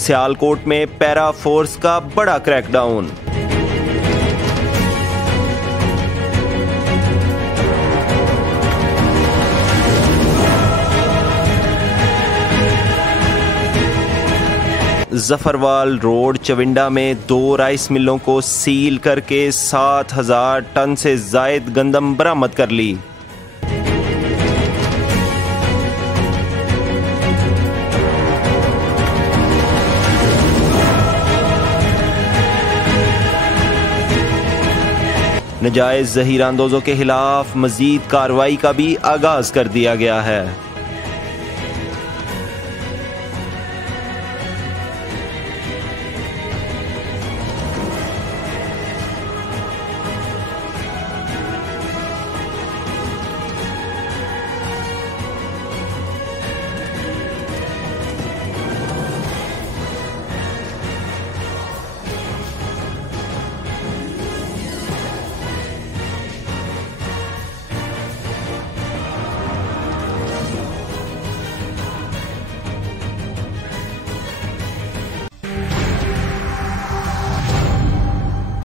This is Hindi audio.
सियालकोट में पैरा फोर्स का बड़ा क्रैकडाउन। जफरवाल रोड चविंडा में 2 राइस मिलों को सील करके 7,000 टन से जायद गंदम बरामद कर ली। नजायज जहीरांदोजों के खिलाफ मजीद कार्रवाई का भी आगाज कर दिया गया है।